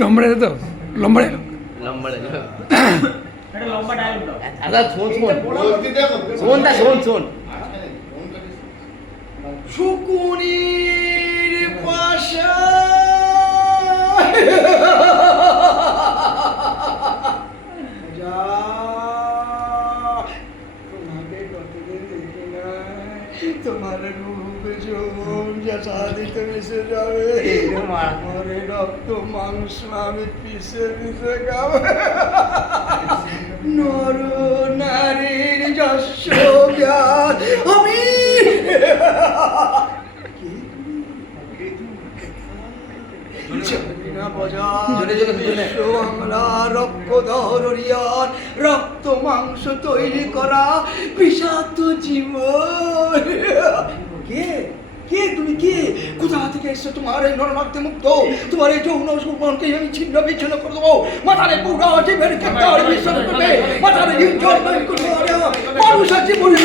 লম্বা তো লম্বা লম্বা এটা লম্বা ডায়লগ দাও। আচ্ছা শোন শোন শুকুনির পাশা যা তোমাকে কতদিন দেখি না, তোমার রূপ যৌবন যা সাদিতে মিশে যাবে, আমার এই রক্ত মাংস আমি পিষে মিশে খাবে, নর নারীর যশ জ্ঞান আমি বাংলা রক্ত ধরিয়ান রক্ত মাংস তৈরি করা বিষাক্ত জীবন। কে কে তুমি কে? কোথা থেকে এসছো? তোমার এই নরনাক্তে মুক্ত তোমার এই যৌন সুমনকে আমি ছিন্ন বিচ্ছিন্ন করে দেবো। মাথারে পুরা জীবের ক্ষেত্রে বিশ্বাস করবে, মাথারে জীব জন্ম করবে, মানুষের জীবনে